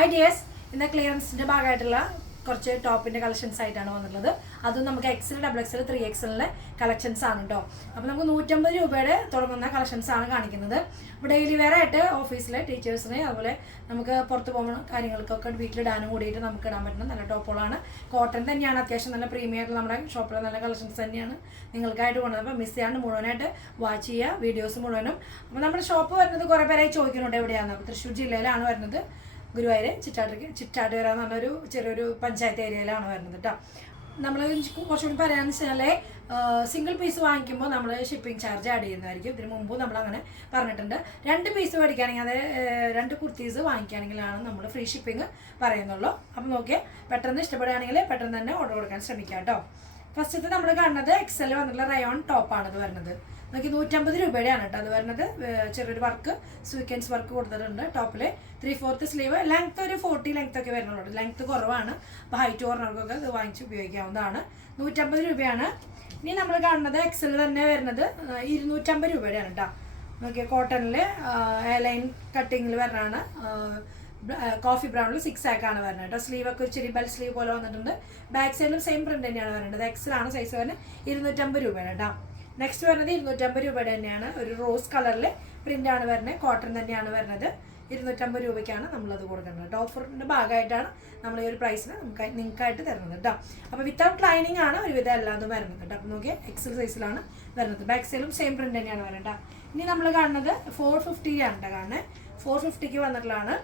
Hi dears ഇന്ന് ക്ലിയറൻസിന്റെ ഭാഗമായിട്ടുള്ള കുറച്ച് ടോപ്പിന്റെ കളക്ഷൻസ് ആയിട്ടാണ് വന്നിട്ടുള്ളത്. അതും നമുക്ക് എക്സൽ ഡബിൾ എക്സൽ ത്രീ എക്സലിന്റെ കളക്ഷൻസ് ആണ് കേട്ടോ അപ്പോൾ നമുക്ക് നൂറ്റമ്പത് രൂപയുടെ തുടങ്ങുന്ന കളക്ഷൻസ് ആണ് കാണിക്കുന്നത്. അപ്പോൾ ഡെയിലി വെയർ ആയിട്ട് ഓഫീസിലെ ടീച്ചേഴ്സിന് അതുപോലെ നമുക്ക് പുറത്ത് പോകുന്ന കാര്യങ്ങൾക്കൊക്കെ വീട്ടിലിടാനും കൂടിയിട്ട് നമുക്ക് ഇടാൻ പറ്റുന്ന നല്ല ടോപ്പുകളാണ് കോട്ടൺ തന്നെയാണ് അത്യാവശ്യം നല്ല പ്രീമിയർ നമ്മുടെ ഷോപ്പിലെ നല്ല കളക്ഷൻസ് തന്നെയാണ് നിങ്ങൾക്കായിട്ട് കൊണ്ടുവന്നത്. അപ്പോൾ മിസ് ചെയ്യാണ്ട് മുഴുവനായിട്ട് വാച്ച് ചെയ്യുക വീഡിയോസ് മുഴുവനും. അപ്പോൾ നമ്മുടെ ഷോപ്പ് വരുന്നത് കുറേ പേരായി ചോദിക്കുന്നുണ്ട് എവിടെയാണ് തൃശ്ശൂർ ജില്ലയിലാണ് വരുന്നത്. ഗുരുവായൂർ ചിറ്റാട്ടിക്ക് ചിറ്റാട്ടുകര പറഞ്ഞൊരു ചെറിയൊരു പഞ്ചായത്ത് ഏരിയയിലാണ് വരുന്നത് കേട്ടോ. നമ്മൾ കുറച്ചുകൂടി പറയാന്ന് വെച്ചാൽ സിംഗിൾ പീസ് വാങ്ങിക്കുമ്പോൾ നമ്മൾ ഷിപ്പിംഗ് ചാർജ് ആഡ് ചെയ്യുന്നതായിരിക്കും. ഇതിന് മുമ്പ് നമ്മൾ അങ്ങനെ പറഞ്ഞിട്ടുണ്ട്. രണ്ട് പീസ് മേടിക്കുകയാണെങ്കിൽ അത് രണ്ട് കുർത്തീസ് വാങ്ങിക്കുകയാണെങ്കിലാണ് നമ്മൾ ഫ്രീ ഷിപ്പിംഗ് പറയുന്നുള്ളൂ. അപ്പം നോക്കിയാൽ പെട്ടെന്ന് ഇഷ്ടപ്പെടുകയാണെങ്കിൽ പെട്ടെന്ന് തന്നെ ഓർഡർ കൊടുക്കാൻ ശ്രമിക്കാം കേട്ടോ. ഫസ്റ്റത്തെ നമ്മൾ കാണുന്നത് എക്സൽ വന്നിട്ടുള്ള റയോൺ ടോപ്പാണ് ഇത് വരുന്നത്. നോക്കി നൂറ്റമ്പത് രൂപയുടെയാണ് കേട്ടോ. അത് ഏർ ചെറിയൊരു വർക്ക് സ്വീക്കൻസ് വർക്ക് കൊടുത്തിട്ടുണ്ട് ടോപ്പിൽ ത്രീ ഫോർത്ത് സ്ലീവ് ലെങ്ത് ഒരു ഫോർട്ടി ലെങ്ത് ഒക്കെ വരുന്നുള്ളൂ. ലെങ്ത് കുറവാണ്. അപ്പോൾ ഹൈറ്റ് കുറഞ്ഞവർക്കൊക്കെ ഇത് വാങ്ങിച്ച് ഉപയോഗിക്കാവുന്നതാണ്. നൂറ്റമ്പത് രൂപയാണ്. ഇനി നമ്മൾ കാണുന്നത് എക്സൽ തന്നെ വരുന്നത് ഇരുന്നൂറ്റമ്പത് രൂപയുടെയാണ് കേട്ടോ. നോക്കിയാൽ കോട്ടണിൽ ലൈൻ കട്ടിങ്ങിൽ വരുന്നതാണ്. കോഫി ബ്രൗണിൽ സിക്സ് ആക്കാണ് വരുന്നത് കേട്ടോ. സ്ലീവ് ഒക്കെ ഇച്ചിരി ബെൽ സ്ലീവ് പോലെ വന്നിട്ടുണ്ട്. ബാക്ക് സൈഡിലും സെയിം പ്രിന്റ് തന്നെയാണ് വരുന്നത്. ആണ് സൈസ് വരുന്നത്. ഇരുന്നൂറ്റമ്പത് രൂപയാണ് കേട്ടോ. നെക്സ്റ്റ് വരുന്നത് ഇരുന്നൂറ്റമ്പത് രൂപയുടെ തന്നെയാണ്. ഒരു റോസ് കളറിൽ ആണ് വരുന്നത്. കോട്ടൺ തന്നെയാണ് വരുന്നത്. ഇരുന്നൂറ്റമ്പത് രൂപയ്ക്കാണ് നമ്മളത് കൊടുക്കുന്നത് കേട്ടോ. ഓഫറിന്റെ ഭാഗമായിട്ടാണ് നമ്മൾ ഈ ഒരു പ്രൈസിന് നമുക്ക് നിങ്ങൾക്കായിട്ട് തരുന്നത് കേട്ടോ. അപ്പോൾ വിത്തൗട്ട് ലൈനിങ് ആണ് ഒരുവിധം എല്ലാതും വരുന്നത് കേട്ടോ. അപ്പോൾ നോക്കിയാൽ എക്സൽ സൈസിലാണ് വരുന്നത്. ബാക്ക് സൈഡിലും സെയിം പ്രിന്റ് തന്നെയാണ് വരുന്നത് ഇനി നമ്മൾ കാണുന്നത് ഫോർ ഫിഫ്റ്റിയാണ് കേട്ടോ കാണുന്നത്. ഫോർ ഫിഫ്റ്റിക്ക് വന്നിട്ടുള്ളതാണ്.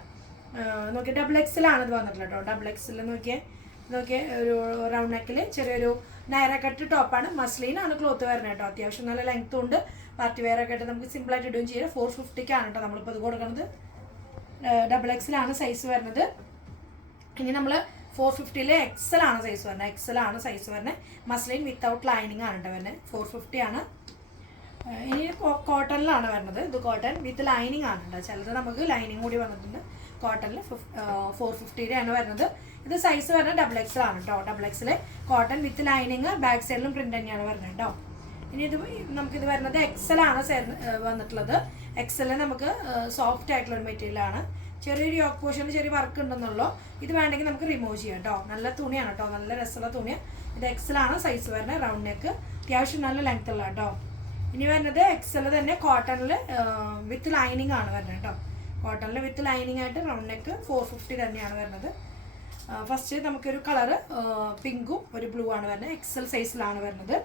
നോക്കിയാൽ ഡബിൾ എക്സിലാണ് ഇത് വന്നിട്ടുള്ളത് കേട്ടോ. ഡബിൾ എക്സിൽ നോക്കിയേ നോക്കിയേ ഒരു റൗണ്ട് നെക്കിൽ ചെറിയൊരു നയറ കട്ട് ടോപ്പാണ് മസ്ലിനാണ് ക്ലോത്ത് വരുന്നത് കേട്ടോ. അത്യാവശ്യം നല്ല ലെങ്ത്തും ഉണ്ട്. പാർട്ടി വെയർ ഒക്കെ ആയിട്ട് നമുക്ക് സിമ്പിളായിട്ട് ഇടുകയും ചെയ്യാം. ഫോർ ഫിഫ്റ്റിക്കാണ് കേട്ടോ നമ്മളിപ്പോൾ ഇത് കൊടുക്കുന്നത് ഡബിൾ എക്സിലാണ് സൈസ് വരുന്നത്. ഇനി നമ്മൾ ഫോർ ഫിഫ്റ്റിയിലെ എക്സൽ ആണ് സൈസ് വരുന്നത്. എക്സൽ ആണ് സൈസ് വരുന്നത്. മസ്ലിൻ വിത്തൗട്ട് ലൈനിങ് ആണ് കേട്ടോ വരുന്നത്. ഫോർ ഫിഫ്റ്റി ആണ്. ഇനി കോട്ടണിലാണ് വരുന്നത്. ഇത് കോട്ടൺ വിത്ത് ലൈനിങ് ആണ് കേട്ടോ. ചിലത് നമുക്ക് ലൈനിങ് കൂടി വന്നിട്ടുണ്ട്. കോട്ടണിൽ ഫോർ ഫിഫ്റ്റിയിലാണ് വരുന്നത്. ഇത് സൈസ് വരുന്നത് ഡബിൾ എക്സൽ ആണ് കേട്ടോ double XL cotton with lining back സൈഡിലും പ്രിന്റ് തന്നെയാണ് വരുന്നത് കേട്ടോ ഇനി ഇത് നമുക്കിത് വരുന്നത് എക്സൽ ആണ് വന്നിട്ടുള്ളത്. എക്സൽ നമുക്ക് സോഫ്റ്റ് ആയിട്ടുള്ള ഒരു മെറ്റീരിയൽ ആണ്. ചെറിയൊരു യോക്ക് പോർഷനിൽ ചെറിയ വർക്ക് ഉണ്ടെന്നുള്ളൂ. ഇത് വേണമെങ്കിൽ നമുക്ക് റിമൂവ് ചെയ്യാം കേട്ടോ നല്ല തുണിയാണ് കേട്ടോ നല്ല രസമുള്ള തുണിയാണ് ഇത് എക്സലാണ് സൈസ് വരുന്നത് റൗണ്ട് നെക്ക് അത്യാവശ്യം നല്ല ലെങ്ത് ഉള്ള കേട്ടോ ഇനി വരുന്നത് എക്സൽ തന്നെ കോട്ടണിൽ വിത്ത് ലൈനിങ് ആണ് വരുന്നത് കേട്ടോ കോട്ടണിൽ വിത്ത് ലൈനിങ് ആയിട്ട് റൗണ്ട് നെക്ക് ഫോർ ഫിഫ്റ്റി തന്നെയാണ് വരുന്നത്. ഫസ്റ്റ് നമുക്കൊരു കളറ് പിങ്കും ഒരു ബ്ലൂ ആണ് വരുന്നത്. എക്സൽ സൈസിലാണ് വരുന്നത്.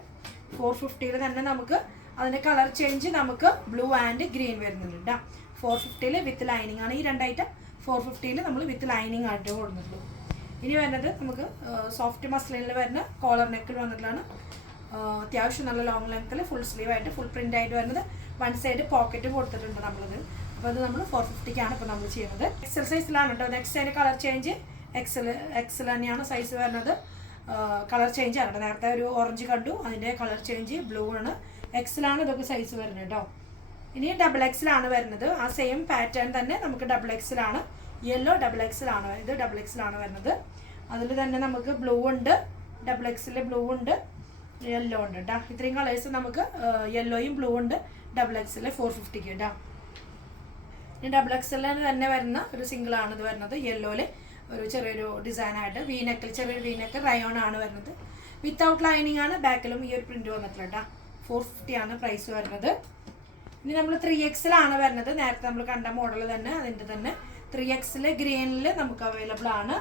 ഫോർ ഫിഫ്റ്റിയിൽ തന്നെ നമുക്ക് അതിന്റെ കളർ ചേഞ്ച് നമുക്ക് ബ്ലൂ ആൻഡ് ഗ്രീൻ വരുന്നുണ്ട് ഫോർ ഫിഫ്റ്റിയിൽ വിത്ത് ലൈനിങ് ആണ് ഈ രണ്ടായിട്ട് ഫോർ ഫിഫ്റ്റിയിൽ നമ്മൾ വിത്ത് ലൈനിങ് ആയിട്ട് കൊടുക്കുന്നുള്ളൂ ഇനി വരുന്നത് നമുക്ക് സോഫ്റ്റ് മസ്ലിനിൽ വരുന്ന കോളർ നെക്കിൽ വന്നിട്ടാണ് അത്യാവശ്യം നല്ല ലോങ് ലെങ്ത്തിൽ ഫുൾ സ്ലീവ് ആയിട്ട് ഫുൾ പ്രിന്റ് ആയിട്ട് വരുന്നത്. വൺ സൈഡ് പോക്കറ്റ് കൊടുത്തിട്ടുണ്ട് നമ്മളത്. അപ്പോൾ അത് നമ്മൾ ഫോർ ഫിഫ്റ്റിക്കാണ് ഇപ്പോൾ നമ്മൾ ചെയ്യുന്നത്. എക്സൽ സൈസിലാണ് കേട്ടോ നെക്സ്റ്റ് അതിന്റെ കളർ ചേഞ്ച് എക്സൽ എക്സൽ തന്നെയാണ് സൈസ് വരുന്നത്. കളർ ചേഞ്ച് ആണ് നേരത്തെ ഒരു ഓറഞ്ച് കണ്ടു അതിന്റെ കളർ ചേഞ്ച് ബ്ലൂ ആണ്. എക്സലാണ് ഇതൊക്കെ സൈസ് വരുന്നത് കേട്ടോ ഇനി ഡബിൾ എക്സിലാണ് വരുന്നത്. ആ സെയിം പാറ്റേൺ തന്നെ നമുക്ക് ഡബിൾ എക്സിലാണ് യെല്ലോ ഡബിൾ എക്സിലാണ് ഇത് ഡബിൾ എക്സിലാണ് വരുന്നത്. അതിൽ തന്നെ നമുക്ക് ബ്ലൂ ഉണ്ട്. ഡബിൾ എക്സിൽ ബ്ലൂ ഉണ്ട്. യെല്ലോ ഉണ്ട് കേട്ടോ ഇത്രയും കളേഴ്സ് നമുക്ക് യെല്ലോയും ബ്ലൂ ഉണ്ട്. ഡബിൾ എക്സിൽ ഫോർ ഫിഫ്റ്റിക്ക് കേട്ടോ ഇനി ഡബിൾ എക്സലിന് തന്നെ വരുന്ന ഒരു സിംഗിളാണ് ഇത് വരുന്നത്. യെല്ലോയിൽ ഒരു ചെറിയൊരു ഡിസൈൻ ആയിട്ട് വീനെക്കിൽ ചെറിയൊരു വീനക്ക് റയോൺ ആണ് വരുന്നത്. വിത്തൗട്ട് ലൈനിങ് ആണ് ബാക്കിലും ഈ ഒരു പ്രിന്റ് വന്നിട്ടില്ല കേട്ടോ ഫോർ ഫിഫ്റ്റി ആണ് പ്രൈസ് വരുന്നത്. ഇനി നമ്മൾ ത്രീ എക്സിലാണ് വരുന്നത്. നേരത്തെ നമ്മൾ കണ്ട മോഡൽ തന്നെ അതിന്റെ തന്നെ ത്രീ എക്സിൽ ഗ്രീനിൽ നമുക്ക് അവൈലബിൾ ആണ്.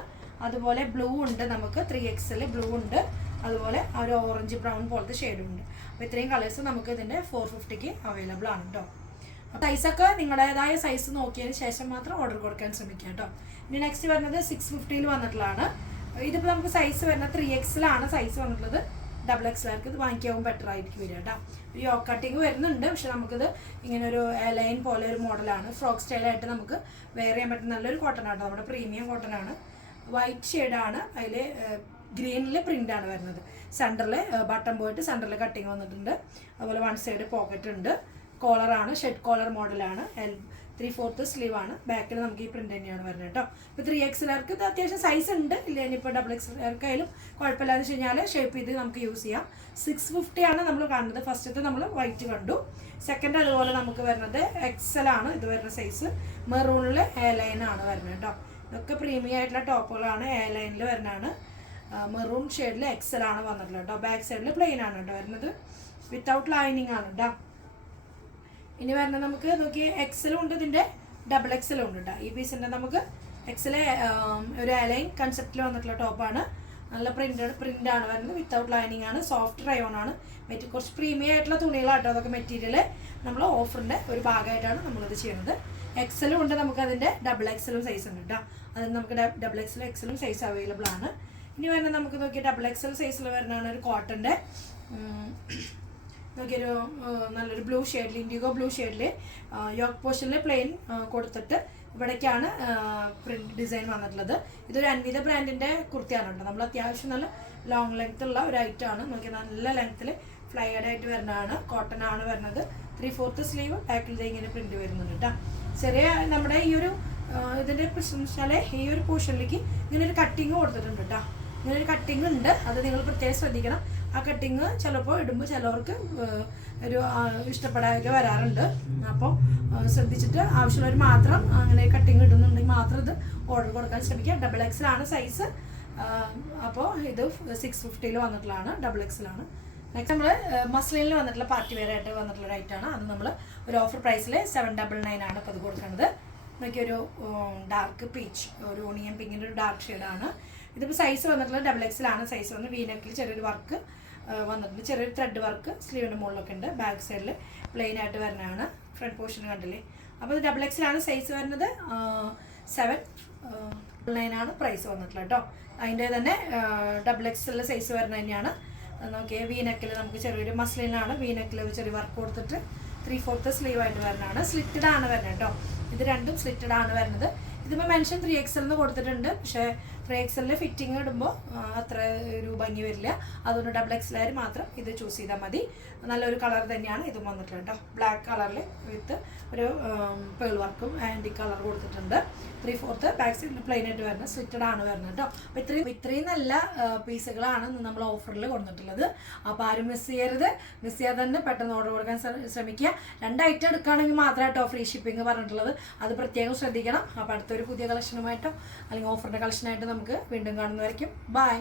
അതുപോലെ ബ്ലൂ ഉണ്ട് നമുക്ക് ത്രീ എക്സിൽ ബ്ലൂ ഉണ്ട്. അതുപോലെ ഒരു ഓറഞ്ച് ബ്രൗൺ പോലത്തെ ഷെയ്ഡും ഉണ്ട്. അപ്പോൾ ഇത്രയും കളേഴ്സ് നമുക്ക് ഇതിന്റെ ഫോർ ഫിഫ്റ്റിക്ക് അവൈലബിൾ ആണ് കേട്ടോ സൈസൊക്കെ നിങ്ങളുടേതായ സൈസ് നോക്കിയതിന് ശേഷം മാത്രം ഓർഡർ കൊടുക്കാൻ ശ്രമിക്കുക കേട്ടോ ഇനി നെക്സ്റ്റ് വരുന്നത് സിക്സ് ഫിഫ്റ്റിയിൽ വന്നിട്ടുള്ളതാണ്. ഇതിപ്പോൾ നമുക്ക് സൈസ് വരുന്നത് ത്രീ എക്സിലാണ് സൈസ് വന്നിട്ടുള്ളത്. ഡബിൾ എക്സിലാർക്ക് ഇത് വാങ്ങിക്കാവും ബെറ്റർ ആയിരിക്കും വരിക കേട്ടോ ഒരു കട്ടിങ് വരുന്നുണ്ട്. പക്ഷെ നമുക്കിത് ഇങ്ങനെ ഒരു ലൈൻ പോലെ ഒരു മോഡലാണ് ഫ്രോക്ക് സ്റ്റൈലായിട്ട് നമുക്ക് വെയർ ചെയ്യാൻ പറ്റുന്ന നല്ലൊരു കോട്ടൺ ആട്ടോ നമ്മുടെ പ്രീമിയം കോട്ടൺ ആണ്. വൈറ്റ് ഷെയ്ഡാണ് അതിൽ ഗ്രീനിൽ ആണ് വരുന്നത്. സെന്ററിൽ ബട്ടൺ പോയിട്ട് സെന്ററിൽ കട്ടിങ് വന്നിട്ടുണ്ട്. അതുപോലെ വൺ സൈഡ് പോക്കറ്റ് ഉണ്ട്. കോളറാണ് ഷെഡ് കോളർ മോഡലാണ് എൽ ത്രീ ഫോർത്ത് സ്ലീവ് ആണ്. ബാക്കിൽ നമുക്ക് ഈ പ്രിന്റ് തന്നെയാണ് വരുന്നത് കേട്ടോ. ഇപ്പോൾ ത്രീ എക്സ് എൽക്ക് അത്യാവശ്യം സൈസ് ഉണ്ട്. ഇല്ല ഇനിയിപ്പോൾ ഡബിൾ എക്സിലാർക്കായാലും കുഴപ്പമില്ലാന്ന് വെച്ച് കഴിഞ്ഞാൽ ഷേപ്പ് ചെയ്ത് നമുക്ക് യൂസ് ചെയ്യാം. സിക്സ് ഫിഫ്റ്റി ആണ് നമ്മൾ കാണുന്നത്. ഫസ്റ്റത്തെ നമ്മൾ വൈറ്റ് കണ്ടു. സെക്കൻഡ് അതുപോലെ നമുക്ക് വരുന്നത് എക്സൽ ആണ്. ഇത് വരുന്ന സൈസ് മെറൂണിൽ എ ലൈൻ ആണ് വരുന്നത് കേട്ടോ. ഇതൊക്കെ പ്രീമിയം ആയിട്ടുള്ള ടോപ്പുകളാണ്. എ ലൈനിൽ വരുന്നതാണ് മെറൂൺ ഷെയ്ഡിൽ എക്സൽ ആണ് വന്നിട്ടുള്ളത് കേട്ടോ. ബാക്ക് സൈഡിൽ പ്ലെയിൻ ആണ് കേട്ടോ വരുന്നത്. വിത്തൗട്ട് ലൈനിങ് ആണ് കേട്ടോ. ഇനി വരുന്നത് നമുക്ക് നോക്കി എക്സലും ഉണ്ട് ഇതിന്റെ ഡബിൾ എക്സലും ഉണ്ട് കേട്ടോ ഈ പീസിന്റെ നമുക്ക് എക്സൽ ഒരു അലൈൻ കൺസെപ്റ്റിൽ വന്നിട്ടുള്ള ടോപ്പാണ് നല്ല പ്രിന്റ് പ്രിന്റ് ആണ് വരുന്നത്. വിത്തൗട്ട് ലൈനിങ് ആണ്. സോഫ്റ്റ് റയോൺ ആണ്. മെറ്റീരിയൽ കുറച്ച് പ്രീമിയം ആയിട്ടുള്ള തുണികളാട്ടോ അതൊക്കെ മെറ്റീരിയൽ നമ്മൾ ഓഫറിന്റെ ഒരു ഭാഗമായിട്ടാണ് നമ്മളത് ചെയ്യുന്നത്. എക്സലും ഉണ്ട് നമുക്ക് അതിന്റെ ഡബിൾ എക്സലും സൈസ് ഉണ്ട് കേട്ടോ അതിന് നമുക്ക് ഡബിൾ എക്സലും എക്സലും സൈസ് അവൈലബിൾ ആണ്. ഇനി വരുന്നത് നമുക്ക് നോക്കി ഡബിൾ എക്സൽ സൈസിൽ വരുന്നതാണ് ഒരു കോട്ടന്റെ നോക്കിയൊരു നല്ലൊരു ബ്ലൂ ഷെയ്ഡിൽ ഇൻഡിഗോ ബ്ലൂ ഷെയ്ഡിൽ യോക്ക് പോർഷനിൽ പ്ലെയിൻ കൊടുത്തിട്ട് ഇവിടേക്കാണ് പ്രിന്റ് ഡിസൈൻ വന്നിട്ടുള്ളത്. ഇതൊരു അൻവിത ബ്രാൻഡിന്റെ കുർത്തിയാണ് കേട്ടോ. നമ്മൾ അത്യാവശ്യം നല്ല ലോങ് ലെങ്ത് ഉള്ള ഒരു ഐറ്റം ആണ്. നോക്കി നല്ല ലെങ്ത്തിൽ ഫ്ലൈഡ് ആയിട്ട് വരുന്നതാണ് കോട്ടൺ ആണ് വരുന്നത്. ത്രീ ഫോർത്ത് സ്ലീവ് ബാക്കിൽ ഇങ്ങനെ പ്രിന്റ് വരുന്നുണ്ട് കേട്ടോ. ചെറിയ നമ്മുടെ ഈ ഒരു ഇതിന്റെ പ്രശ്നം വെച്ചാൽ ഈ ഒരു പോർഷനിലേക്ക് ഇങ്ങനെ ഒരു കട്ടിങ് കൊടുത്തിട്ടുണ്ട് കേട്ടോ. ഇങ്ങനെ ഒരു കട്ടിങ് ഉണ്ട്. അത് നിങ്ങൾ പ്രത്യേകം ശ്രദ്ധിക്കണം. ആ കട്ടിങ് ചിലപ്പോൾ ഇടുമ്പോൾ ചിലവർക്ക് ഒരു ഇഷ്ടപ്പെടാതെ വരാറുണ്ട്. അപ്പോൾ ശ്രദ്ധിച്ചിട്ട് ആവശ്യമുള്ളവർ മാത്രം അങ്ങനെ കട്ടിങ് ഇടുന്നുണ്ടെങ്കിൽ മാത്രം ഇത് ഓർഡർ കൊടുക്കാൻ ശ്രമിക്കുക. ഡബിൾ എക്സിലാണ് സൈസ് അപ്പോൾ ഇത് സിക്സ് ഫിഫ്റ്റിയിൽ വന്നിട്ടുള്ളതാണ് ഡബിൾ എക്സിലാണ് നെക്സ്റ്റ് നമ്മൾ മസ്ലിനിൽ വന്നിട്ടുള്ള പാർട്ടി വെയർ ആയിട്ട് വന്നിട്ടുള്ള ഐറ്റമാണ് അത് നമ്മൾ ഒരു ഓഫർ പ്രൈസിൽ സെവൻ ഡബിൾ നയൻ ആണ് ഇപ്പോൾ ഇത് കൊടുക്കുന്നത്. നോക്കിയൊരു ഡാർക്ക് പീച്ച് ഒരു ഓണിയൻ പിങ്കിന്റെ ഒരു ഡാർക്ക് ഷെയ്ഡാണ് ഇതിപ്പോൾ സൈസ് വന്നിട്ടുള്ളത് ഡബിൾ എക്സിലാണ് സൈസ് വന്ന് വീനക്കിൽ ചെറിയൊരു വർക്ക് വന്നിട്ടുണ്ട്. ചെറിയൊരു ത്രെഡ് വർക്ക് സ്ലീവിന്റെ മുകളിലൊക്കെ ഉണ്ട്. ബാക്ക് സൈഡിൽ പ്ലെയിൻ ആയിട്ട് വരുന്നതാണ് ഫ്രണ്ട് പോർഷൻ കണ്ടില്ലേ? അപ്പോൾ ഇത് ഡബിൾ എക്സിലാണ് സൈസ് വരുന്നത്. സെവൻ ഓൺലൈനാണ് പ്രൈസ് വന്നിട്ടുള്ളത് കേട്ടോ അതിന്റെ തന്നെ ഡബിൾ എക്സിലെ സൈസ് വരുന്നത് തന്നെയാണ്. നോക്കിയേ വീനക്കിൽ നമുക്ക് ചെറിയൊരു മസ്ലിനാണ് വീനക്കിൽ ചെറിയ വർക്ക് കൊടുത്തിട്ട് ത്രീ ഫോർത്ത് സ്ലീവ് ആയിട്ട് വരുന്നതാണ് സ്ലിറ്റഡ് ആണ് വരുന്നത് കേട്ടോ ഇത് രണ്ടും സ്ലിറ്റഡ് ആണ് വരുന്നത്. ഇതിപ്പോൾ മെൻഷൻ ത്രീ എക്സൽ എന്ന് കൊടുത്തിട്ടുണ്ട്. പക്ഷേ ത്രീ എക്സലിൽ ഫിറ്റിംഗ് ഇടുമ്പോൾ അത്ര ഒരു ഭംഗി വരില്ല. അതുകൊണ്ട് ഡബിൾ എക്സലായി മാത്രം ഇത് ചൂസ് ചെയ്താൽ മതി. നല്ലൊരു കളർ തന്നെയാണ് ഇതും വന്നിട്ടുള്ളത് കേട്ടോ ബ്ലാക്ക് കളറിൽ വിത്ത് ഒരു പേൾ വർക്കും ആന്റി കളർ കൊടുത്തിട്ടുണ്ട്. ത്രീ ഫോർത്ത് ബാക്ക് സൈഡിൽ പ്ലെയിൻ ആയിട്ട് വരുന്നത് സ്ലിറ്റഡ് ആണ് വരുന്നത് കേട്ടോ അപ്പോൾ ഇത്രയും ഇത്രയും നല്ല പീസുകളാണ് നമ്മൾ ഓഫറിൽ കൊടുത്തിട്ടുള്ളത്. അപ്പോൾ ആരും മിസ് ചെയ്യരുത്. മിസ് ചെയ്യാതെ തന്നെ പെട്ടെന്ന് ഓർഡർ കൊടുക്കാൻ ശ്ര- ശ്രമിക്കുക. രണ്ട് ഐറ്റം എടുക്കുകയാണെങ്കിൽ മാത്രമേ കേട്ടോ ഫ്രീ ഷിപ്പിംഗ് പറഞ്ഞിട്ടുള്ളത്. അത് പ്രത്യേകം ശ്രദ്ധിക്കണം. അപ്പോൾ അടുത്തൊരു പുതിയ കളക്ഷനുമായിട്ടോ അല്ലെങ്കിൽ ഓഫറിന്റെ കളക്ഷനായിട്ട് നമുക്ക് വീണ്ടും കാണുന്നതായിരിക്കും ബൈ